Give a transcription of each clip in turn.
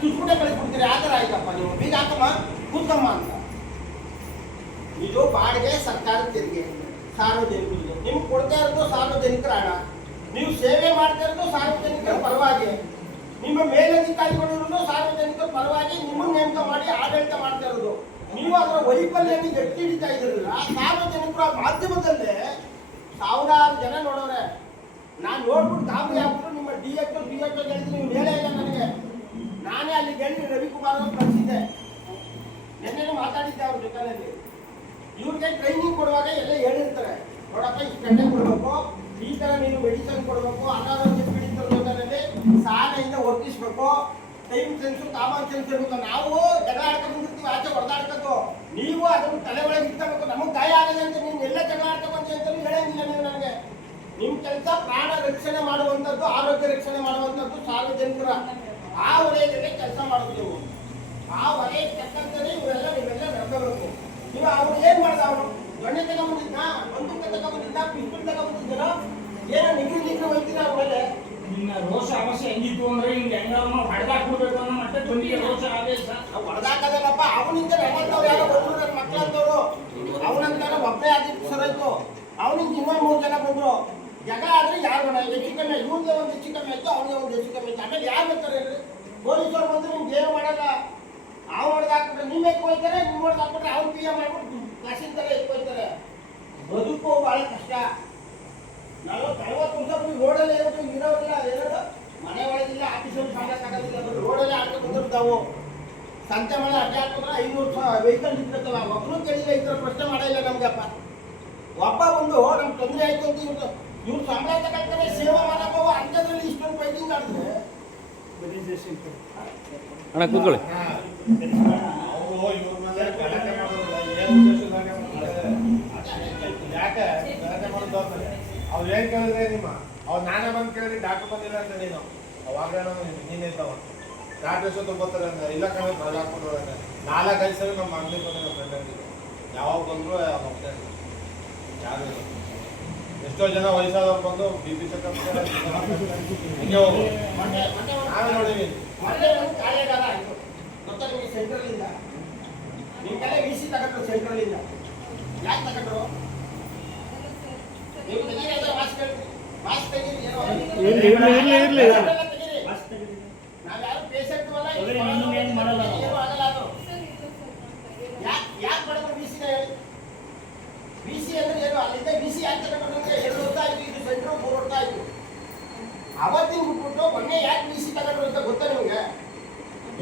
ಚುಚ್ಕುಟೆ ಕಳಿಸ್ಬಿಡ್ತೀರಿ. ಆ ಥರ ಆಯ್ತಪ್ಪ ನೀವು. ಬೀಗ ಹಾಕಮ್ಮ ಕೂತ್ಕಮ್ಮ ಅಂತ. ಇದು ಬಾಡಿಗೆ ಸರ್ಕಾರ ತೆರಿಗೆ ಸಾರ್ವಜನಿಕರಿಗೆ. ನಿಮ್ಗೆ ಕೊಡ್ತಾ ಇರೋದು ಸಾರ್ವಜನಿಕರ ಹಣ. ನೀವು ಸೇವೆ ಮಾಡ್ತಾ ಇರೋದು ಸಾರ್ವಜನಿಕರ ಪರವಾಗಿ. ನಿಮ್ಮ ಮೇಲಧಿಕಾರಿಗಳು ಸಾರ್ವಜನಿಕರ ಪರವಾಗಿ ನಿಮ್ಮನ್ನು ನೇಮಕ ಮಾಡಿ ಆಡಳಿತ ಮಾಡ್ತಾ ಇರೋದು. ನೀವು ಅದರ ವೈಫಲ್ಯವನ್ನು ಎತ್ತಿ ಹಿಡಿತಾ ಇದ್ರಲ್ಲ. ಸಾರ್ವಜನಿಕರು ಆ ಮಾಧ್ಯಮದಲ್ಲೇ ಸಾವಿರಾರು ಜನ ನೋಡೋರೆ. ನಾನು ನೋಡ್ಬಿಟ್ಟು ಗಾಬರಿ ಆಗ್ಬಿಟ್ಟು ನಿಮ್ಮ DHO ಹೇಳಿದ್ರೆ ನೀವು ಹೇಳೇ ಇಲ್ಲ ನನಗೆ. ನಾನೇ ಅಲ್ಲಿ ಹೇಳಿ ರವಿಕುಮಾರ್ ಅವರು ಕಳಿಸಿದ್ದೆ. ನಿನ್ನೆನೂ ಮಾತಾಡಿದ್ದೆ ಅವ್ರ ಜೊತೆಯಲ್ಲಿ. ಇವ್ರಿಗೆ ಟ್ರೈನಿಂಗ್ ಕೊಡುವಾಗ ಎಲ್ಲ ಹೇಳಿರ್ತಾರೆ, ನೋಡಪ್ಪ ಇಷ್ಟು ಗಂಟೆ ಕೊಡಬೇಕು, ಈ ಥರ ನೀನು ಮೆಡಿಸನ್ ಕೊಡಬೇಕು, ಅನಾರೋಗ್ಯ ಪೀಡಿತರ ಜೊತೆಯಲ್ಲಿ ಸಾಲೆಯಿಂದ ವರ್ತಿಸ್ಬೇಕು, ಟೈಮ್ ಸೆನ್ಸು ಕಾಮನ್ ಸೆನ್ಸ್ ಇರಬೇಕು. ನಾವು ಜಗಳ ಆಡ್ಕೊಂಡು ಬಂದಿರ್ತೀವಿ, ಆಚೆ ಹೊಡೆದಾಡ್ಕೊಂಡು. ನೀವು ಅದನ್ನು ತಲೆ ಒಳಗೆ ಇಟ್ಕೋಬೇಕು. ನಮಗೆ ಗಾಯ ಆಗದೆ ಅಂತ ನೀನು ಎಲ್ಲ ಜಗಳ ಆಡ್ಕೊಂಡ್ಬಂದಿ ಅಂತಲೂ ಹೇಳಂಗಿಲ್ಲ ನೀವು ನನಗೆ. ನಿಮ್ಮ ಕೆಲಸ ಪ್ರಾಣ ರಕ್ಷಣೆ ಮಾಡುವಂಥದ್ದು, ಆರೋಗ್ಯ ರಕ್ಷಣೆ ಮಾಡುವಂಥದ್ದು ಸಾರ್ವಜನಿಕರ ಆ ವಲಯದಲ್ಲಿ ಕೆಲಸ ಮಾಡೋದು ನೀವು. ಆ ವಲಯ ತಕ್ಕಂತಲೇ ನೀವೆಲ್ಲ ನಡ್ಕೋಬೇಕು. ನೀವು ಅವ್ರು ಏನು ಮಾಡ್ದ, ಅವನು ದೊಣ್ಣೆ ತಗೊಂಬಂದಿದ್ದ, ಬಂದೂಕ ತಗೊಂಬಂದಿದ್ದ, ಪಿಸ್ತೂಲ್ ತಗೊಂಬಂದಿದ್ದಾರ, ಏನೋ ನಿಗ್ರಿ ಹೋಗ್ತೀರ ಅವ್ರ ಮೇಲೆ. ನಿನ್ನ ರೋಷ ಅವಶ್ಯ ಹೆಂಗಿತ್ತು ಅಂದ್ರೆ ಹಿಂಗೆ ಹೆಂಗಾರು ಹೊಡೆದಾಕ್ಬಿಡ್ಬೇಕು ಅನ್ನೋ ಮತ್ತೆ ತೊಂದಿಗೆ ರೋಷ ಆಗೇ ಹೊಡೆದಾಕದಲ್ಲಪ್ಪ. ಅವನಿಂದ ನಮ್ಮಂತವ್ರು ಯಾರೋ ಬಂದ್ರು, ನನ್ನ ಮಕ್ಕಳಂತವ್ರು. ಅವನಂತ ಒಬ್ಬನೇ ಆಗಿದ್ದು ಸರಾಯ್ತು. ಅವನಿಂದ ಇನ್ನೊಂದು 3 ಜನ ಬಂದ್ರು. ಜಗಳ ಆದ್ರೆ ಯಾರು ಬೇಡ, ಹೆಚ್ಚು ಕಮ್ಮಿ. ಇವ್ರಿಗೆ ಒಂದು ಹೆಚ್ಚು ಕಮ್ಮಿ ಆಯ್ತು, ಅವ್ನಿಗೆ ಒಂದು ಹೆಚ್ಚು ಕಮ್ಮಿ ಆಯ್ತು. ಆಮೇಲೆ ಯಾರು ಬರ್ತಾರೆ ಹೇಳ್ರಿ? ಪೊಲೀಸರು ಬಂದು ನಿಮ್ಗೆ ಏನು ಮಾಡಲ್ಲ. ಅವ್ನು ಹೊಡೆದಾಕ್ಬಿಟ್ರೆ ನೀವು ಎತ್ಕೊಯ್ತಾರೆ, ನೀವು ಹೊಡೆದಾಕ್ಬಿಟ್ರೆ ಅವ್ನು PM ಮಾಡ್ಬಿಟ್ಟು ಕಸಿಂತಾರೆ ಎತ್ಕೊಯ್ತಾರೆ. ಬದುಕು ಬಹಳ ಕಷ್ಟ. 40 ವರ್ಷ ರೋಡಲ್ಲಿ ಇರೋರಿಲ್ಲ, ಏನದು ಮನೆ ಒಳಗಿಲ್ಲ, ಆಫೀಸಲ್ಲಿ ಸಾಕಾಗೋದಿಲ್ಲ, ರೋಡಲ್ಲಿ ಆಡ್ಕೊಂಡು ಬಂದಿರ್ತಾವು. ಸಂತೆ ಮಳೆ ಅಡ್ಡೆ ಹಾಕಿದ್ರೆ 500 ವೆಹಿಕಲ್ ನಿಂತಿರ್ತವೆ. ಒಬ್ಬರು ಕೇಳಿಲ್ಲ, ಈ ಥರ ಪ್ರಶ್ನೆ ಮಾಡಿಲ್ಲ ನಮ್ಗಪ್ಪ. ಒಬ್ಬ ಬಂದು ನಮ್ಗೆ ತೊಂದರೆ ಆಯ್ತು ಅಂತ ಇವ್ರು ಸಂಬಳ ತಗೊಳ್ತಾರೆ, ಸೇವೆ ಮಾಡಬೇಕು. ಅಂಥದ್ರಲ್ಲಿ ಇಷ್ಟೊಂದು ಫೈಟಿಂಗ್ ಆಡಿದ್ರೆ ಅಣ್ಣ ಕೂತ್ಕೊಳ್ಳಿ. ಯಾಕೆ ಗಲಾಟೆ ಮಾಡೋದು? ಅವ್ರು ಏನ್ ಕೇಳಿದ್ರೆ ನಿಮ್ಮ ಅವ್ರು ನಾನೇ ಬಂದು ಕೇಳಿದ್ರೆ ಡಾಕ್ಟರ್ ಬಂದಿಲ್ಲ ಅಂತ ನೀನು ಅವಾಗ ನೀನೇ ಇದ್ದಾವ ಡಾಕ್ಟರ್ ಎಷ್ಟೊತ್ತು ಬರ್ತಾರೆ ಅಂದ್ರೆ ಇಲ್ಲ ಕಣ ನಾಳೆ ಹಾಕೊಂಡು 4-5 ಸಲ ನಮ್ಮ ಅಂಗಡಿ ಬಂದು ನಮ್ಮ ಫ್ರೆಂಡ್ ಅಂಗಡಿ ಯಾವಾಗ ಬಂದ್ರು ಹೋಗ್ತಾ ಇದ್ರು. ಯಾರು ಇಲ್ಲ. ಎಷ್ಟೋ ಜನ ವಯಸ್ಸಾದವ್ರು ಬಂದು BP ಚೆಕಪ್ ಹಿಂಗೆ ಹೋಗು. ನಾವೇ ನೋಡಿವಿ. ಕಾರ್ಯಾಗಾರ ಆಯಿತು ಗೊತ್ತಾ ನಿಮಗೆ? ಸೆಂಟ್ರಲಿಂದ ನಿಮ್ಗೆಲ್ಲ VC ತಗೊಂಡ್ರು. ಸೆಂಟ್ರಲಿಂದ ಯಾಕೆ ತಗೊಂಡ್ರು? ನೀವು ತೆಗೀರಿ, ಮಾಸ್ಕ್ ತೆಗೀರಿ. ಇರ್ಲಿ ನಾವು ಯಾರು ಪೇಷಂಟ್ ಅಲ್ಲ, ಏನು ಆಗಲ್ಲ. ಅದು ಯಾಕೆ ಮಾಡಿದ್ರು VC ಹೇಳಿ? VC ಅಂದ್ರೆ ಏನು? ಅಲ್ಲಿಂದ VC ಯಾಕೆ ತಗೊಂಡ್ರು? 2 ವರ್ಷ ಆಯ್ತು, ಇದು ಸೆಂಟ್ರ್ 3 ವರ್ಷ ಆಯ್ತು. ಅವತ್ತಿನ ಬಿಟ್ಬಿಟ್ಟು ಮೊನ್ನೆ ಯಾಕೆ VC ತಗೊಂಡ್ರು ಅಂತ ಗೊತ್ತಾ ನಿಮಗೆ?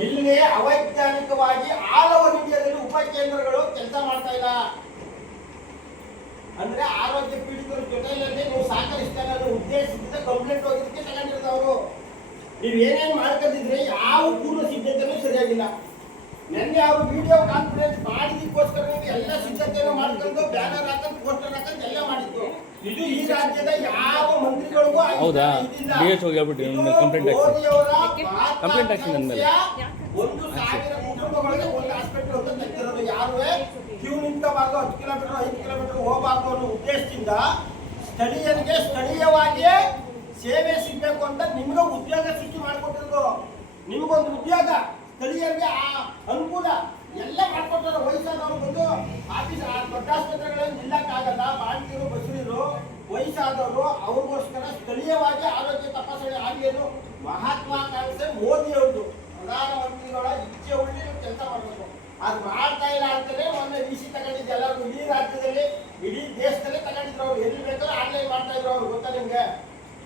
ಇಲ್ಲಿ ಅವೈಜ್ಞಾನಿಕವಾಗಿ ಆಲ್ ಓವರ್ ಇಂಡಿಯಾದಲ್ಲಿ ಉಪಕೇಂದ್ರಗಳು ಕೆಲಸ ಮಾಡ್ತಾ ಇಲ್ಲ. ಅಂದ್ರೆ ಆರೋಗ್ಯ ಪೀಡಿತರ ಜೊತೆಯಲ್ಲಿ ನೀವು ಸಹಕರಿಸ್ತಾರೆ ಅನ್ನೋ ಉದ್ದೇಶದಿಂದ ಕಂಪ್ಲೇಂಟ್ ಹೋಗಿದ್ದಕ್ಕೆ ತಗೊಂಡಿರೋದವರು. ನೀವು ಏನೇನು ಮಾಡ್ಕೊಂಡಿದ್ರೆ ಯಾವ ಪೂರ್ವ ಸಿದ್ಧತೆನೂ ಸರಿಯಾಗಿಲ್ಲ. ನಿನ್ನೆ ಅವರು ವಿಡಿಯೋ ಕಾನ್ಫರೆನ್ಸ್ ಮಾಡಿದಕ್ಕೋಸ್ಕರ ನೀವು ಎಲ್ಲ ಸಿದ್ಧತೆಯನ್ನು ಮಾಡ್ಕೊಂಡು ಬ್ಯಾನರ್ ಹಾಕೊಂಡು ಪೋಸ್ಟರ್ ಹಾಕೊಂಡು ಎಲ್ಲ ಮಾಡಿದ್ದು. ಇದು ಈ ರಾಜ್ಯದ ಯಾವ ಮಂತ್ರಿಗಳಿಗೂ ಹೌದಾ? DHO ಹೇಳ್ಬಿಟ್ಟು ಕಂಪ್ಲೇಂಟ್ ಆಕ್ಷನ್ ಅಂದಮೇಲೆ 1,000 ಕುಟುಂಬಗಳಿಗೆ ಒಂದು ಹಾಸ್ಪಿಟಲ್ ಅಂತ ತೆಗೆದಿರೋದು. ಯಾರುವೇ ಕ್ಯೂ ನಿಂತಬಾರ್ದು, 10 ಕಿಲೋಮೀಟರ್ 5 ಕಿಲೋಮೀಟರ್ ಹೋಗಬಾರ್ದು ಅನ್ನೋ ಉದ್ದೇಶದಿಂದ ಸ್ಥಳೀಯರಿಗೆ ಸ್ಥಳೀಯವಾಗಿಯೇ ಸೇವೆ ಸಿಗಬೇಕು ಅಂತ ನಿಮ್ಗೆ ಉದ್ಯೋಗ ಸೃಷ್ಟಿ ಮಾಡಿಕೊಟ್ಟಿರೋದು. ನಿಮಗೊಂದು ಉದ್ಯೋಗ, ಸ್ಥಳೀಯರಿಗೆ ಅನುಕೂಲ ಎಲ್ಲ ಮಾಡ್ಕೊಟ್ಟಾರೆ. ವಯಸ್ಸಾದವ್ರು ಬಂದು ಆಫೀಸ್ ದೊಡ್ಡ ಆಸ್ಪತ್ರೆಗಳಲ್ಲಿ ನಿಲ್ಲಕ್ಕಾಗಲ್ಲ, ಬಾಣತಿರು ಬಸರಿರು ವಯಸ್ಸಾದವರು, ಅವ್ರಿಗೋಸ್ಕರ ಸ್ಥಳೀಯವಾಗಿ ಆರೋಗ್ಯ ತಪಾಸಣೆ ಆಗಲಿ. ಮಹತ್ವಾಕಾಂಕ್ಷೆ ಮೋದಿ ಅವ್ರದ್ದು, ಪ್ರಧಾನಮಂತ್ರಿಗಳ ಇಚ್ಛೆ ಉಳ್ಳಿ ಕೆಲಸ ಮಾಡಬೇಕು. ಅದು ಮಾಡ್ತಾ ಇಲ್ಲ ಅಂತಲೇ ಮೊನ್ನೆ VC ತಗೊಂಡಿದ್ದು ಎಲ್ಲರೂ ಇಡೀ ರಾಜ್ಯದಲ್ಲಿ, ಇಡೀ ದೇಶದಲ್ಲಿ ತಗೊಂಡಿದ್ರು. ಅವ್ರು ಎಲ್ಲಿ ಬೇಕಾದ್ರೂ ಆನ್ಲೈನ್ ಮಾಡ್ತಾ ಇದ್ರು. ಅವ್ರು ಗೊತ್ತಾ ನಿಮ್ಗೆ?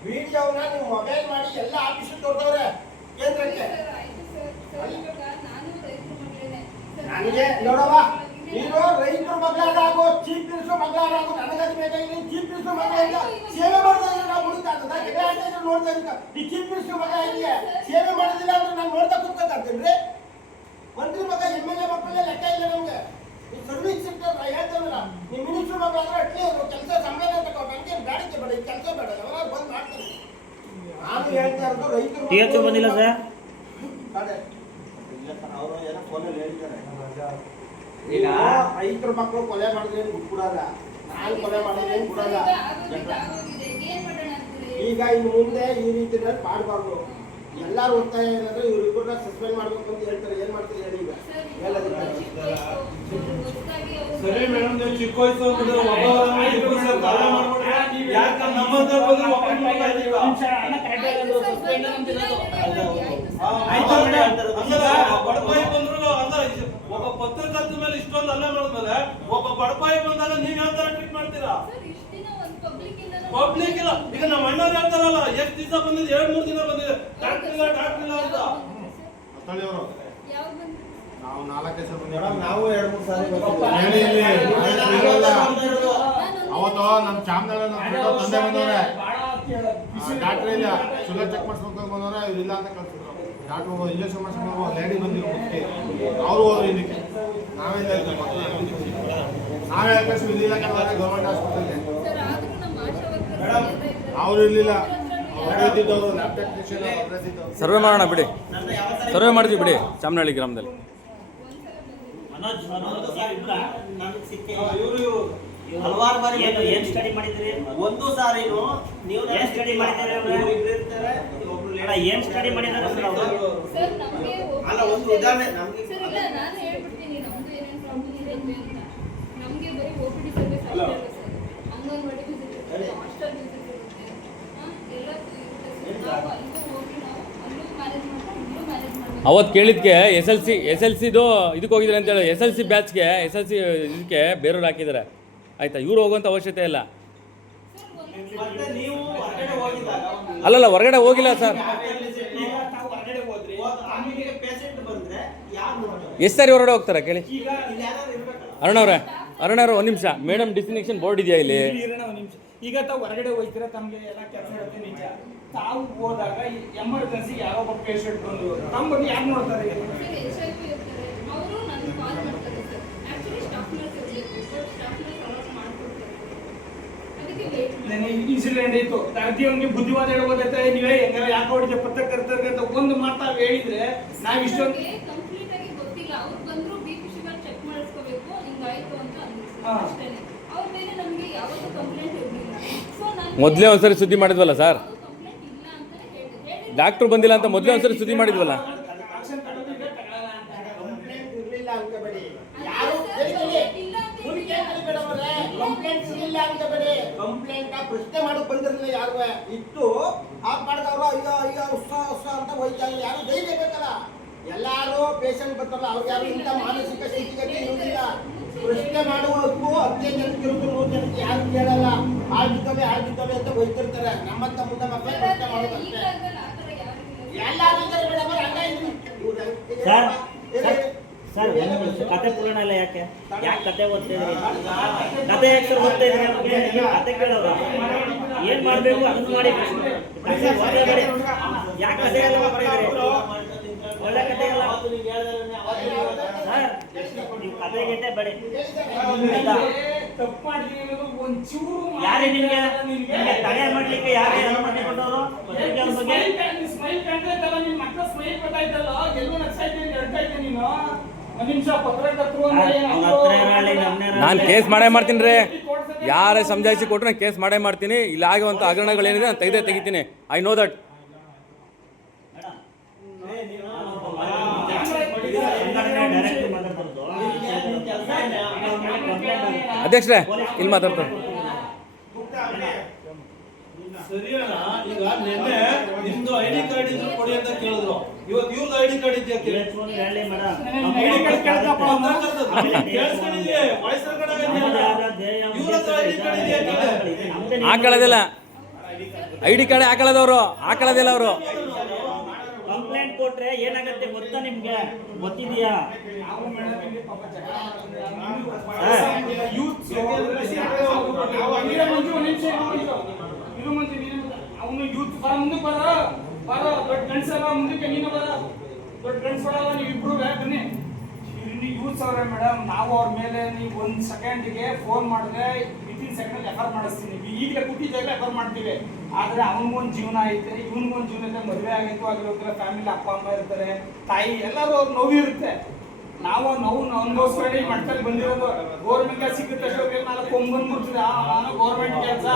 ವಿಡಿಯೋವನ್ನ ನೀವು ಮೊಬೈಲ್ ಮಾಡಿ ಎಲ್ಲ ಆಫೀಸ್ ತೋರ್ದವ್ರೆ ಕೇಂದ್ರಕ್ಕೆ. ನನಗೆ ನೋಡವ, ನೀನು ರೈತರ ಮಗಳಾಗೋ, ಚೀಫ್ ಮಿನಿಸ್ಟರ್ ಮಗಳಾಗೋ, ನನಗದು ಬೇಕಾಗಿಲ್ಲ. ಚೀಫ್ ಮಿನಿಸ್ಟರ್ ಮಗಳಿಂದ ಸೇವೆ ಮಾಡ್ತಾ ಇದ್ರೆ ನಾವು ಹುಡುಕಾಗ್ತದ? ಗಿಡ ಆಡ್ತಾ ಇದ್ರೆ ನೋಡ್ತಾ ಇದ್ದ ಈ ಚೀಫ್ ಮಿನಿಸ್ಟರ್ ಮಗ ಇದೆಯಾ? ಸೇವೆ ಮಾಡೋದಿಲ್ಲ ಅಂದ್ರೆ ನಾನು ನೋಡ್ತಾ ಕೂತ್ಕೊಳ್ತೇನ್ರಿ. ಮಂತ್ರಿ ಮಗ MLA ಮಕ್ಕಳೇ ಲೆಕ್ಕ ಇಲ್ಲ ನಮ್ಗೆ. ಈ ಸರ್ವಿಸ್ ಸೆಕ್ಟರ್ ಹೇಳ್ತೇವಲ್ಲ, ನಿಮ್ಮ ಮಿನಿಸ್ಟರ್ ಮಗ ಅಂದ್ರೆ ಅಟ್ಲೀಸ್ಟ್ ಕೆಲಸ ಸಂಬಳ ತಗೋ, ನನಗೆ ಬೇಡಕ್ಕೆ ಬೇಡ, ಈ ಕೆಲಸ ಬೇಡ, ಯಾವಾಗ ಬಂದು ಮಾಡ್ತಾರೆ. ನಾನು ಹೇಳ್ತಾ ಇರೋದು ರೈತರು DHO ಬಂದಿಲ್ಲ ಸರ್. ಅವರು ಏನೋ ಫೋನಲ್ಲಿ ಹೇಳ್ತಾರೆ, ಈಗ ರೈತರ ಮಕ್ಕಳು ಕೊಲೆ ಮಾಡಿದ್ರೆ ಬಿಟ್ಬಿಡಲ್ಲ, ನಾನು ಕೊಲೆ ಮಾಡಿದ್ರೆ ಬಿಡಲ್ಲ. ಈಗ ಇನ್ನು ಮುಂದೆ ಈ ರೀತಿಯಲ್ಲಿ ಮಾಡಬಾರ್ದು. ಎಲ್ಲರೂ ಒತ್ತಾಯ ಏನಂದ್ರೆ ಇವ್ರಿಬ್ಬರನ್ನ ಸಸ್ಪೆಂಡ್ ಮಾಡಬೇಕು ಚಿಕ್ಕ ವಯಸ್ಸು ಅಂತಿದ್ರೆ ಒಬ್ಬ ಚಿಕ್ಕ ವಯಸ್ಸು ಕಾಲ ಮಾಡ್ಬಿಟ್ರೆ ಯಾಕೆ ನಮ್ಮಂತ ಬಂದು ಒಬ್ಬ ಬಡಪಾಯಿ ಬಂದ್ರು ಅಲ್ಲ ಒಬ್ಬ ಪತ್ರಕರ್ತ ಮೇಲೆ ಇಷ್ಟೊಂದು ಅಲ್ಲ ಮಾಡಿದ್ಮೇಲೆ ಒಬ್ಬ ಬಡಪಾಯಿ ಬಂದಾಗ ನೀವ್ ಯಾವ ತರ ಟ್ರೀಟ್ ಮಾಡ್ತೀರಾ? ಪಬ್ಲಿಕ್ ಇಲ್ಲ. ಈಗ ನಮ್ಮ ಅಣ್ಣವ್ರು ಹೇಳ್ತಾರಲ್ಲ ಎಷ್ಟು ದಿವಸ ಬಂದಿದೆ, 2-3 ದಿನ ಬಂದಿದೆ, ಡಾಕ್ಟರ್ ಇಲ್ಲ ಅಂತ. ಸ್ಥಳೀಯರು ನಾವು 4 ಸಲ ಮೇಡಮ್ ನಾವು 2-3 ಸಾರಿ ಅವತ್ತು ನಮ್ಮ ಚಾಮರಾಜ ತಂದೆ ಬಂದವ್ರೆ, ಡಾಕ್ಟರ್ ಇಲ್ಲ ಶುಗರ್ ಚೆಕ್ ಮಾಡಿಸ್ಬೇಕು ಬಂದವ್ರೆ, ಇವ್ರು ಇಲ್ಲ ಅಂತ ಕಳ್ಸಿದ್ರು. ಡಾಕ್ಟರ್ ಇಂಜೆಕ್ಷನ್ ಮಾಡಿಸ್ಕೊಂಡು ಲೇಡಿ ಬಂದಿದ್ರು ಮುಖ್ಯ ಅವರು ಹೋದ್ರು ಇದಕ್ಕೆ. ನಾವೇನು ನಾವೇ ಕಳ್ಸಿ ಇಲ್ಲಿಲ್ಲ ಗೌರ್ಮೆಂಟ್ ಹಾಸ್ಪಿಟಲ್ಗೆ ಅವ್ರು ಇರ್ಲಿಲ್ಲ. ಸರ್ವೆ ಮಾಡೋಣ ಬಿಡಿ, ಸರ್ವೆ ಮಾಡ್ತೀವಿ ಬಿಡಿ ಚಾಮನಹಳ್ಳಿ ಗ್ರಾಮದಲ್ಲಿ. ಹಲವಾರು ಬಾರಿ ಏನ್ ಸ್ಟಡಿ ಮಾಡಿದ್ರಿ? ಒಂದು ಸಾರಿನು ನೀವು ಏನ್ ಸ್ಟಡಿ ಮಾಡಿದ್ರಿ? ಏನ್ ಸ್ಟಡಿ ಮಾಡಿದಾರೆ ಅಲ್ಲ ಒಂದು ಉದಾಹರಣೆ ನಮ್ಗೆ ನಾನು ಹೇಳ್ಬಿಡ್ತೀನಿ ನಮ್ದು ಏನೇನು ಪ್ರಾಬ್ಲಮ್ ಇದೆ ಅಂತ. ನಮ್ಗೆ ಬರೀ ಓಪಿಡಿ ಸರ್ವಿಸ್ ಅಷ್ಟೇ ಅಲ್ಲ ಸರ್, ಅಂಗನವಾಡಿ ವಿಸಿಟ್ ಇರುತ್ತೆ, ಹಾಸ್ಟೆಲ್ ವಿಸಿಟ್ ಇರುತ್ತೆ, ಎಲ್ಲ ಇರುತ್ತೆ. ನಾವು ಅಲ್ಲೂ ಹೋಗಿ ನಾವು ಅಲ್ಲೂ ಮ್ಯಾನೇಜ್ ಮಾಡ್ಕೊಂಡು ಇಲ್ಲೂ ಮ್ಯಾನೇಜ್ ಮಾಡ್ಬೇಕು. ಅವತ್ತು ಕೇಳಿದ್ಕೆ ಎಸ್ ಎಲ್ ಸಿದು ಇದಕ್ಕೆ ಹೋಗಿದ್ರೆ ಅಂತೇಳಿ SLC ಬ್ಯಾಚ್ಗೆ SLC ಇದಕ್ಕೆ ಬೇರೆಯವ್ರು ಹಾಕಿದ್ದಾರೆ ಆಯಿತಾ. ಇವ್ರು ಹೋಗುವಂಥ ಅವಶ್ಯಕತೆ ಇಲ್ಲ. ಮತ್ತೆ ನೀವು ಹೊರಗಡೆ ಹೋಗಿದಾಗ ಅಲ್ಲಲ್ಲ ಹೊರಗಡೆ ಹೋಗಿಲ್ಲ ಸರ್. ಹೊರಗಡೆ ಹೋದ್ರಿ ಆಮೇಲೆ ಪೇಷಂಟ್ ಬಂದ್ರೆ ಯಾರು ನೋಡ್ತಾರೆ? ಎಷ್ಟು ಸಾರಿ ಹೊರಗಡೆ ಹೋಗ್ತಾರೆ ಕೇಳಿ. ಈಗ ಇಲ್ಲಿ ಯಾರು ಇರ್ಬೇಕಲ್ಲ. ಅರುಣವ್ರೆ ಒಂದು ನಿಮಿಷ, ಮೇಡಮ್ ಡಿಸ್ಟಿಂಕ್ಷನ್ ಬೋರ್ಡ್ ಇದೆಯಾ ಇಲ್ಲಿ? ಈಗ ತಾವು ಹೊರಗಡೆ ಹೋಗ್ತೀರಾ, ತಮಗೆ ಎಲ್ಲ ಕೆಲಸ ಇರುತ್ತೆ ನಿಜ. ತಾವು ಹೋದಾಗ ಎಮರ್ಜೆನ್ಸಿ ಯಾರೋ ಒಬ್ಬ ಪೇಷಂಟ್ ಬಂದು ತಮ್ಮ ಬಗ್ಗೆ ಯಾರು ನೋಡ್ತಾರೆ? HIV ಇರ್ತಾರೆ, ಅವರು ನನ್ನ ಕಾಲ್ ಮಾಡ್ತಾರೆ ಸರ್. ಆಕ್ಚುಲಿ ಸ್ಟಾಫ್ ನರ್ಸ್ ಇರಬೇಕು, ಸ್ಟಾಫ್ ನರ್ಸ್ ಅಲೌಟ್ ಮಾಡ್ಕೊಡ್ತಾರೆ. ಅದಕ್ಕೆ ವೇಟ್ ಮಾಡಿ ಇನ್ಸಿಡೆಂಟ್ ಇತ್ತು, ಅವ್ನಿಗೆ ಬುದ್ಧಿವಾದ ಹೇಳ್ಬೋದೈತೆ, ನೀವೇ ಹೆಂಗಾರ ಯಾಕೆ ಹೊಡಿಗೆ ಪತ್ರಕರ್ತರಿಗೆ ಅಂತ ಒಂದು ಮಾತಾವ್ ಹೇಳಿದ್ರೆ ನಾವು ಇಷ್ಟೊಂದು ಕಂಪ್ಲೀಟ್ ಆಗಿ ಗೊತ್ತಿಲ್ಲ. ಅವ್ರು ಬಂದ್ರು BP ಶುಗರ್ ಚೆಕ್ ಮಾಡಿಸ್ಕೋಬೇಕು, ಹಿಂಗಾಯ್ತು ಅಂತ ಅಂದ್ರು ಅಷ್ಟೇ. ಅವ್ರ ಮೇಲೆ ನಮಗೆ ಯಾವತ್ತೂ ಕಂಪ್ಲೇಂಟ್ ಇರಲಿಲ್ಲ. ಸೊ ನಾನು ಮೊದಲೇ ಒಂದ್ಸರಿ ಸುದ್ದಿ ಮಾಡಿದ್ವಲ್ಲ ಸರ್, ಕಂಪ್ಲೇಂಟ್ ಇಲ್ಲ ಅಂತಾನೆ ಹೇಳಿದೆ. ಡಾಕ್ಟ್ರು ಬಂದಿಲ್ಲ ಅಂತ ಮೊದಲೇ ಒಂದ್ಸರಿ ಸುದ್ದಿ ಮಾಡಿದ್ವಲ್ಲ. ಕಂಪ್ಲೇಂಟ್ ಇರ್ಲಿಲ್ಲ ಅನ್ಕೋಬೇಡಿ. ಯಾರು ಕಂಪ್ಲೇಂಟ್ ಇರ್ಲಿಲ್ಲ ಅನ್ಕೋಬೇಡಿ. ಕಂಪ್ಲೇಂಟ್ ಪ್ರಶ್ನೆ ಮಾಡಕ್ ಬಂದಿರಲಿಲ್ಲ ಯಾರು ಇತ್ತು. ಆ ಪಡೆದವರು ಅಯ್ಯೋ ಉತ್ಸ ಅಂತ ಹೋಯ್ತಾ ಇಲ್ಲ. ಯಾರು ಧೈರ್ಯ ಬೇಕಲ್ಲ. ಎಲ್ಲಾರು ಪೇಷಂಟ್ ಬರ್ತಾರಲ್ಲ ಅವ್ರಿಗೆ ಯಾರು ಇಂಥ ಮಾನಸಿಕ ಸ್ಥಿತಿಗತಿ ಇರುವುದಿಲ್ಲ. ಪ್ರಶ್ನೆ ಮಾಡುವಕ್ಕೂ 15 ಜನಕ್ಕೆ ಇರುತ್ತೆ, 100 ಜನಕ್ಕೆ ಯಾರು ಕೇಳಲ್ಲ. ಆಗಿದ್ದಾವೆ ಅಂತ ಹೋಯ್ತಿರ್ತಾರೆ. ನಮ್ಮಂತ ಮುಂದೆ ಮಕ್ಕಳು ಪ್ರಶ್ನೆ ಮಾಡೋದಷ್ಟೇ. ಎಲ್ಲಾರು ಮೇಡಮ್ ಸರ್ ಕತೆ ಪುರಾಣ ಎಲ್ಲ ಯಾಕೆ ಕತೆ ಓದ್ತಿದ್ರಿ? ಕತೆ ಯಾಕೆ ಸರ್ ಓದ್ತಾ ಇದ್ರಿ? ನಮಗೆ ಕತೆ ಕೇಳೋರು ಏನ್ ಮಾಡ್ಬೇಕು ಅದನ್ನ ಮಾಡಿ, ಕತೆ ಓದಬೇಡಿ. ಯಾಕೆ ಕತೆ ಎಲ್ಲ ಓದ್ತಿದ್ರಿ? ಒಳ್ಳೆ ಕತೆ ಎಲ್ಲ ಸರ್ ನೀವು ಕತೆ ಗಿಟ್ಟೆ ಬೇಡಿ. ತಪ್ಪು ಮಾಡಿದೀನಿ ಅನ್ನೋದು ಒಂಚೂರು ಯಾರೇ ನಿಮ್ಗೆ ತಡೆ ಮಾಡ್ಲಿಕ್ಕೆ ಯಾರೇ ಅನುಮತಿ ಕೊಟ್ಟವರು? ಸ್ಮೈಲ್ ಕಾಣ್ತೈತಲ್ಲ, ನಿನ್ ಮಕ್ಕಳ ಸ್ಮೈಲ್ ಗೊತ್ತಾಯ್ತಲ್ಲ, ಎಲ್ಲೂ ನಗ್ಸಾಯ್ತೀನಿ ಹೇಳ್ತಾಯ್ತೆ ನೀನು. ಒಂದ್ ನಿಮಿಷ ಪತ್ರಕರ್ತರು ನಾನು ಕೇಸ್ ಮಾಡೇ ಮಾಡ್ತೀನಿ ರೀ. ಯಾರೇ ಸಮಜಾಯಿಸಿ ಕೊಟ್ಟರು ನಾನು ಕೇಸ್ ಮಾಡೇ ಮಾಡ್ತೀನಿ. ಇಲ್ಲ ಆಗುವಂಥ ಹಗರಣಗಳೇನಿದೆ ನಾನು ತೆಗಿತೀನಿ. I know that. ಅಧ್ಯಕ್ಷರೇ ಇಲ್ಲಿ ಮಾತಾಡ್ತಾರೆ. ಸರಿಯಣ್ಣ. ಈಗ ನಿನ್ನೆ ನಿಮ್ದು ID ಕಾರ್ಡ್ ಇದ್ರು ಕೊಡಿ ಅಂತ ಕೇಳಿದ್ರು. ಇವತ್ತು ಇವ್ರದ್ದು ID ಕಾರ್ಡ್ ಇದೆಯಾ ಕೇಳಿ? ಕೇಳಿಸ್ಕೊಂಡಿದ್ಯೆ? ವಾಯ್ಸ್ ರೆಕಾರ್ಡ್ ಆಗಿದೆ. ಇವ್ರದ್ದು ID ಕಾರ್ಡ್ ಇದೆಯಾ ಕೇಳಿ? ಹಾಕೊಳ್ಳೋದಿಲ್ಲ, ID ಕಾರ್ಡ್ ಹಾಕೊಳ್ಳೋದಿಲ್ಲ ಅವರು. ಕಂಪ್ಲೇಂಟ್ ಕೊಟ್ರೆ ಏನಾಗತ್ತೆ ಗೊತ್ತಾ ನಿಮ್ಗೆ? ಗೊತ್ತಿದ್ಯಾ? ಅವನು ಯೂತ್ ಬರ ಮುಂದಕ್ಕೆ ಬರ ದೊಡ್ಡ ಗಂಡಸಲ್ಲ ಮುಂದಕ್ಕೆ ನೀನು ಬರ ದೊಡ್ಡ ಗಂಡಸಲ್ಲ ನೀವಿಬ್ರು ಬನ್ನಿ. ಯೂತ್ಸ್ ಅವ್ರೆ ಮೇಡಮ್, ನಾವು ಅವ್ರ ಮೇಲೆ ನೀವು 1 ಸೆಕೆಂಡ್ಗೆ ಫೋನ್ ಮಾಡಿದ್ರೆ ವಿತಿನ್ ಸೆಕೆಂಡ್ ಎಫರ್ ಮಾಡಿಸ್ತೀನಿ. ಈಗಲೇ ಕೂತಿದ್ದಾಗಲೇ ಎಫರ್ ಮಾಡ್ತೀವಿ. ಆದ್ರೆ ಅವನಿಗೊಂದು ಜೀವನ ಐತೆ, ಇವನಿಗೊಂದು ಜೀವನ ಐತೆ. ಮದುವೆ ಆಗಿತ್ತು, ಆಗಿರೋದ್ರೆ ಫ್ಯಾಮಿಲಿ ಅಪ್ಪ ಅಮ್ಮ ಇರ್ತಾರೆ, ತಾಯಿ ಎಲ್ಲರೂ ಅವ್ರು ನೋವು ಇರುತ್ತೆ. ನಾವು ಅನುಭವಿಸ್ಕೊಂಡು ಈ ಮಟ್ಟದಲ್ಲಿ ಬಂದಿರೋದು. ಗೌರ್ಮೆಂಟ್ ಸಿಗುತ್ತೆ ಅಷ್ಟೊತ್ತಿಗೆ 4 ಕೊಂಬಂದ್ಬಿಡ್ತಿದೆ. ಗೌರ್ಮೆಂಟ್ ಕೆಲಸ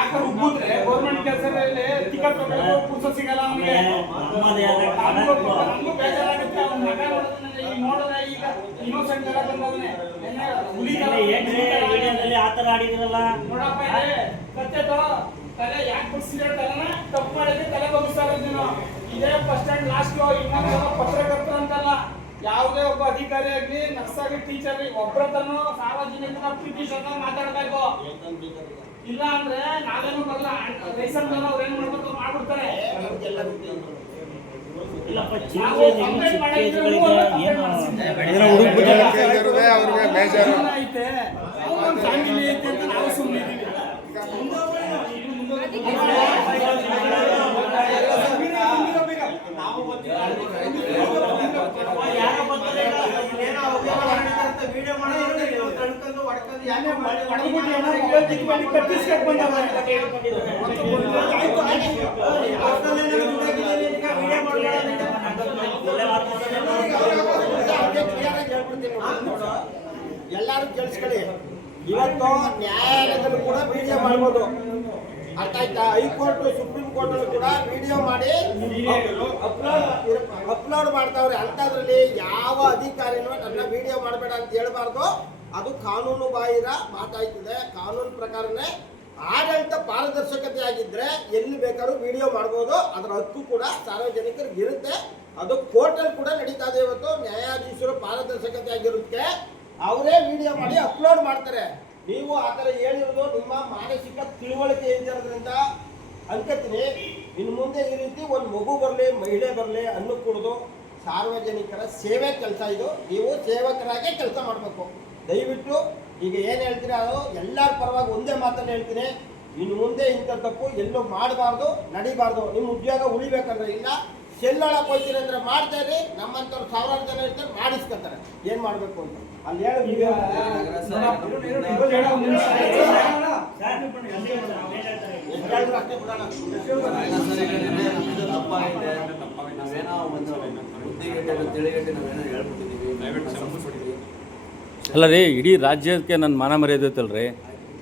ಆಕ ಉಬ್ಬಿದ್ರೆ ಗೌರ್ಮೆಂಟ್ ಕೆಲಸದಲ್ಲಿ ಟಿಕೆಟ್ ತಗೊಳ್ಳೋದು ಪುಸ್ತಕ ಸಿಗಲ್ಲ ಅವನಿಗೆ. ನಮಗೂ ಬೇಜಾರಾಗುತ್ತೆ. ಅವ್ನ ಮಗ ನೋಡಿದ್ರೆ ಈಗ ಇನ್ನೊಂದ್ಸಲ ಪರ್ಸೆಂಟ್ ಎಲ್ಲ ಬಂದವನೆ ಹುಲಿ ಏನ್ರಿ ವಿಡಿಯೋದಲ್ಲಿ ಆ ಥರ ಆಡಿದ್ರಲ್ಲ ನೋಡಪ್ಪ ಇದೆ ಕತ್ತೆತೋ ತಲೆ ಯಾಕೆ ಬಿಡಿಸಿದ್ರೆ ತಲೆನ ತಪ್ಪು ಮಾಡಿದ್ರೆ ತಲೆ ಬಗ್ಗಿಸ್ತಾ ಇರೋದು ನೀನು ಇದೇ ಫಸ್ಟ್ ಸ್ಟ್ಯಾಂಡ್ ಲಾಸ್ಟ್ ಇನ್ನೊಂದು ಪತ್ರಕರ್ತರು ಅಂತಲ್ಲ ಯಾವುದೇ ಒಬ್ಬ ಅಧಿಕಾರಿ ಆಗ್ಲಿ ನರ್ಸ್ ಆಗ್ಲಿ ಟೀಚರ್ ಆಗ್ಲಿ ಒಬ್ಬರತನೂ ಸಾರ್ವಜನಿಕರ ಪ್ರೀತಿಶೋಧ ಮಾತಾಡ್ಬೇಕು ಇಲ್ಲ ಅಂದ್ರೆ ನಾವೇನು ಬರಲ್ಲ ರೈಸನ್ ಅವ್ರು ಏನ್ ಮಾಡ್ಬೇಕು ಮಾಡ್ಬಿಡ್ತಾರೆ ಇಲ್ಲಪ್ಪ ನಾವು ಕಂಪ್ಲೇಂಟ್ ಮಾಡಿದ್ರೆ ಏನು ಅವ್ರಿಗೆ ಬೇಜಾರು. ಐತೆ ಅವ್ರ ಫ್ಯಾಮಿಲಿ ಐತೆ ಅಂತ ನಾವು ಸುಮ್ಮನೆ ಇದೀವಿ ಯಾರೋ ಬರ್ತಾರೆ ಎಲ್ಲಾರು ಕೇಳಿಸ್ಕೊಳ್ಳಿ, ಇವತ್ತು ನ್ಯಾಯಾಲಯದಲ್ಲೂ ಕೂಡ ವಿಡಿಯೋ ಮಾಡ್ಬೋದು, ಅರ್ಥ ಆಯ್ತಾ? ಹೈಕೋರ್ಟ್ ಸುಪ್ರೀಂ ಕೋರ್ಟ್ ಅಲ್ಲೂ ಕೂಡ ವಿಡಿಯೋ ಮಾಡಿ ಅಪ್ಲೋಡ್ ಮಾಡ್ತಾವ್ರೆ. ಅಂತದ್ರಲ್ಲಿ ಯಾವ ಅಧಿಕಾರಿನೂ ನನ್ನ ವಿಡಿಯೋ ಮಾಡಬೇಡ ಅಂತ ಹೇಳ್ಬಾರ್ದು. ಅದು ಕಾನೂನು ಬಾಹಿರ ಮಾತಾಯ್ತದೆ. ಕಾನೂನು ಪ್ರಕಾರನೇ ಆಡಳಿತ ಪಾರದರ್ಶಕತೆ ಆಗಿದ್ರೆ ಎಲ್ಲಿ ಬೇಕಾದ್ರೂ ವಿಡಿಯೋ ಮಾಡ್ಬೋದು. ಅದರ ಹಕ್ಕು ಕೂಡ ಸಾರ್ವಜನಿಕರಿಗೆ ಇರುತ್ತೆ. ಅದು ಕೋರ್ಟಲ್ಲಿ ಕೂಡ ನಡೀತಾ ಇದೆ. ಇವತ್ತು ನ್ಯಾಯಾಧೀಶರು ಪಾರದರ್ಶಕತೆ ಆಗಿರುತ್ತೆ, ಅವರೇ ವಿಡಿಯೋ ಮಾಡಿ ಅಪ್ಲೋಡ್ ಮಾಡ್ತಾರೆ. ನೀವು ಆ ಥರ ಹೇಳಿರೋದು ನಿಮ್ಮ ಮಾನಸಿಕ ತಿಳುವಳಿಕೆ ಇರೋದ್ರಿಂದ ಅನ್ಕೋತೀನಿ. ಇನ್ನು ಮುಂದೆ ಈ ರೀತಿ ಒಂದು ಮಗು ಬರಲಿ ಮಹಿಳೆ ಬರಲಿ ಅನ್ನೋ ಕೂಡದು ಸಾರ್ವಜನಿಕರ ಸೇವೆ ಕೆಲಸ ಇದು. ನೀವು ಸೇವಕರಾಗೇ ಕೆಲಸ ಮಾಡಬೇಕು. ದಯವಿಟ್ಟು ಈಗ ಏನು ಹೇಳ್ತೀರಾ ಅದು ಎಲ್ಲರ ಪರವಾಗಿ ಒಂದೇ ಮಾತನ್ನು ಹೇಳ್ತೀನಿ, ಇನ್ನು ಮುಂದೆ ಇಂಥ ತಪ್ಪು ಎಲ್ಲೂ ಮಾಡಬಾರ್ದು, ನಡಿಬಾರ್ದು. ನಿಮ್ಮ ಉದ್ಯೋಗ ಉಳಿಬೇಕಂದ್ರೆ ಇಲ್ಲ ಚೆಲ್ಲೊಳಗೆ ಹೋಗ್ತೀರಿ ಅಂದ್ರೆ ಮಾಡ್ತಾ ಇರಿ. ನಮ್ಮಂಥವ್ರು ಸಾವಿರಾರು ಜನ ಇರ್ತಾರೆ, ಮಾಡಿಸ್ಕೊತಾರೆ. ಏನು ಮಾಡಬೇಕು ಅಂತ ಅಲ್ಲಿ ಹೇಳಿ ಅಷ್ಟೇ ಬಿಡೋಣ. ಅಲ್ಲ ರೀ, ಇಡೀ ರಾಜ್ಯಕ್ಕೆ ನನ್ನ ಮಾನ ಮರ್ಯಾದೆ ಐತಲ್ರಿ.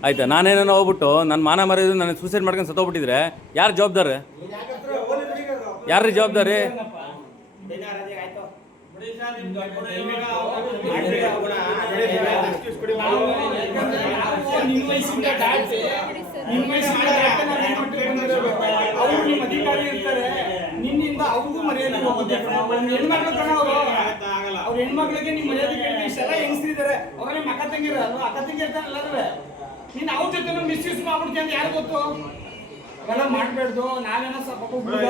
ಆಯ್ತಾ, ನಾನೇನೋ ಹೋಗ್ಬಿಟ್ಟು ನನ್ನ ಮಾನ ಮರ್ಯಾದೆ ನಾನು ಸೂಸೈಡ್ ಮಾಡ್ಕೊಂಡು ಸತ್ತೋಗ್ಬಿಟ್ಟಿದ್ರೆ ಯಾರು ಜವಾಬ್ದಾರಿ? ಯಾರ್ರೀ ಜವಾಬ್ದಾರಿ? ಅವರು ನಿಮ್ಮ ಅಧಿಕಾರಿ ಇರ್ತಾರೆ, ನಿನ್ನಿಂದ ಅವ್ರಿಗೂ ಮರ್ಯಾದೆ ಹೋಗುತ್ತೆ. ಹೆಣ್ಮಕ್ಳು ಕಣ ಅವರು, ಅವ್ರ ಹೆಣ್ಮಕ್ಳಿಗೆ ನಿಮ್ಮ ಮರ್ಯಾದೆ ಕೇಳಿ ಇಷ್ಟೆಲ್ಲ ಹೆಂಗಸ್ತಿದ್ದಾರೆ. ಅವ್ರಲ್ಲಿ ಅಕ್ಕ ತಂಗಿರ ಅಕ್ಕ ತಂಗಿ ಇರ್ತಾರೆ ಎಲ್ಲರೂ. ನೀನು ಅವ್ರ ಜೊತೆ ಮಿಸ್ಯೂಸ್ ಮಾಡ್ಬಿಡ್ತೀಯ ಅಂತ ಯಾರು ಗೊತ್ತು? ಎಲ್ಲ ಮಾಡಬೇಡ್ದು. ನಾವೇನೋ ಸ್ವಲ್ಪ ಹುಡುಗ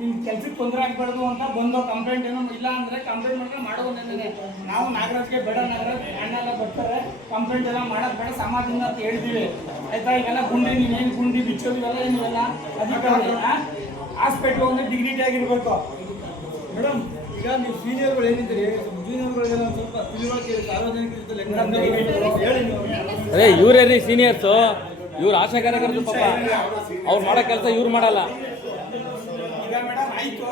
ನಿಮ್ ಕೆಲ್ಸಕ್ಕೆ ತೊಂದರೆ ಆಗ್ಬಾರ್ದು ಅಂತ ಬಂದು ಕಂಪ್ಲೇಂಟ್ ಏನೋ ಇಲ್ಲ ಅಂದ್ರೆ ಕಂಪ್ಲೇಂಟ್ ಮಾಡಿದ್ರೆ ಮಾಡೋದೇನೆ. ನಾವು ನಾಗರಾಜ್ಗೆ ಬೇಡ, ನಾಗರಾಜ್ ಅಣ್ಣೆಲ್ಲ ಬರ್ತಾರೆ, ಕಂಪ್ಲೇಂಟ್ ಎಲ್ಲ ಮಾಡೋದು ಬೇಡ ಸಮಾಜದಿಂದ ಅಂತ ಹೇಳ್ತೀವಿ. ಆಯ್ತಾ? ಇವೆಲ್ಲ ಗುಂಡಿ ನೀವೇನು ಗುಂಡಿ ಬಿಚ್ಚೋದು ಇವೆಲ್ಲ ಏನಿವೆಲ್ಲ ಅಧಿಕಾರಿ ಹಾಸ್ಪಿಟ್ಲ್ ಹೋಗಿ ಡಿಗ್ನಿಟಿ ಆಗಿರ್ಬೇಕು. ಮೇಡಮ್, ಈಗ ನೀವು ಸೀನಿಯರ್ಗಳು ಏನಿದ್ದೀರಿ, ಜೂನಿಯರ್ಗಳಿಗೆಲ್ಲ ಸ್ವಲ್ಪ ತಿಳುವಳಿಕೆ ಸಾರ್ವಜನಿಕರು ಹೇಳಿ ನೀವು. ಅದೇ ಇವರೇ ರೀ ಸೀನಿಯರ್ಸು, ಇವ್ರು ಆಶಾ ಕಾರ್ಯಕರ್ತರು. ಪಾಪ ಅವ್ರು ಮಾಡೋ ಕೆಲಸ ಇವ್ರು ಮಾಡಲ್ಲ. ಈಗ ಮೇಡಮ್ ಆಯ್ತು,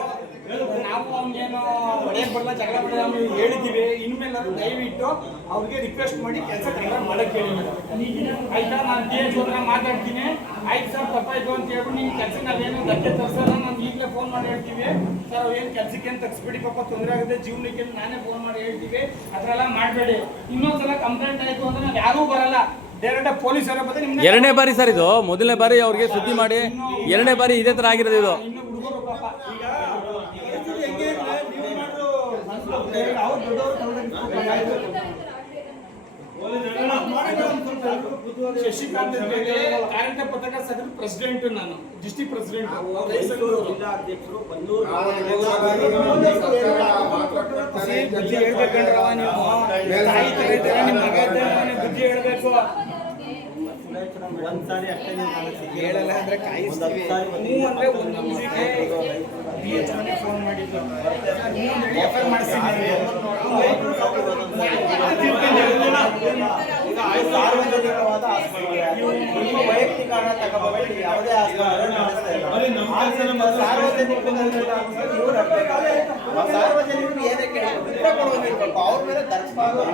ನಾವು ಅವ್ನಿಗೇನು ಹೊಡೆಯಕ್ಕೆ ಬರಲ್ಲ, ಜಗಳ ಬರಲ್ಲ ನಾವು ಹೇಳಿದ್ದೀವಿ. ಇನ್ಮೇಲೆ ದಯವಿಟ್ಟು ಅವ್ರಿಗೆ ರಿಕ್ವೆಸ್ಟ್ ಮಾಡಿ ಕೆಲಸ ಕೈಗೊಂಡು ಮಾಡಕ್ಕೆ ಹೇಳಿ ಮೇಡಮ್. ಆಯ್ತಾ? ನಾನು DH ಹತ್ರ ಮಾತಾಡ್ತೀನಿ. ಆಯ್ತು ಸರ್ ತಪ್ಪಾಯ್ತು ಅಂತ ಹೇಳ್ಬಿಟ್ಟು ನಿಮ್ಮ ಕೆಲಸ ನಾವೇನು ಧಕ್ಕೆ ತರಿಸಲ್ಲ. ನಾನು ಈಗಲೇ ಫೋನ್ ಮಾಡಿ ಹೇಳ್ತೀವಿ ಸರ್, ಅವೇನು ಕೆಲಸಕ್ಕೆ ಏನು ತಗ್ಸ್ಬಿಡಿ, ಪಾಪ ತೊಂದರೆ ಆಗುತ್ತೆ ಜೀವನಕ್ಕೆ, ನಾನೇ ಫೋನ್ ಮಾಡಿ ಹೇಳ್ತೀವಿ. ಅದರೆಲ್ಲ ಮಾಡಬೇಡಿ. ಇನ್ನೊಂದ್ಸಲ ಕಂಪ್ಲೇಂಟ್ ಆಯಿತು ಅಂದ್ರೆ ನಾವು ಯಾರೂ ಬರಲ್ಲ, ಡೈರೆಕ್ಟ್ ಪೊಲೀಸರ ಬಂದ್ರೆ ನಿಮ್ಗೆ. ಎರಡನೇ ಬಾರಿ ಸರ್ ಇದು, ಮೊದಲನೇ ಬಾರಿ ಅವ್ರಿಗೆ ಸುದ್ದಿ ಮಾಡಿ ಎರಡನೇ ಬಾರಿ ಇದೇ ಥರ ಆಗಿರೋದು ಇದು. ಇನ್ನು ಹುಡುಗರು ಪಾಪ ಈಗ ಹೆಂಗೆ ನೀವು ಮಾಡ್ರು ಅವ್ರು ದೊಡ್ಡವರು ಶಶಿಕಾಂತ್ ಅಂತ ಹೇಳಿ ಕಾರ್ಯಕರ್ತ ಪತ್ರಕರ್ತರ ಸಂಘದ ಪ್ರೆಸಿಡೆಂಟ್, ನಾನು ಡಿಸ್ಟ್ರಿಕ್ಟ್ ಪ್ರೆಸಿಡೆಂಟ್. ಜಿಲ್ಲಾಧ್ಯಕ್ಷರು ಬನ್ನೂರು ಬುದ್ಧಿ ಹೇಳ್ಬೇಕಂಡ್ರವ ನೀವು. ತಾಯಿ ತರ ಇದ್ದಾರೆ, ನಿಮ್ಮ ಮಗ ಇದ್ದಾನೆ, ಬುದ್ಧಿ ಹೇಳ್ಬೇಕು. ಒಂದ್ಸಾರಿ ಅಷ್ಟೇ ಹೇಳಲ್ಲ ಅಂದ್ರೆ ಕಾಯಿಸ್ತೀವಿ. ನೀವು ಅಂದ್ರೆ ಒಂದು ನಿಮಿಷಕ್ಕೆ DH ಮನೆ ಫೋನ್ ಮಾಡಿದ್ದು FIR ಮಾಡಿಸ್ತೀನಿ. ಸಾರ್ವಜನಿಕವಾದ ನಿಮ್ಮ ವೈಯಕ್ತಿಕ ಹಣ ತಗೋಬೇಡಿ, ಯಾವುದೇ ಸಾರ್ವಜನಿಕರು ಏನಕ್ಕೆ ಅವ್ರ ಮೇಲೆ ಧರಿಸಬಾರ್ದು.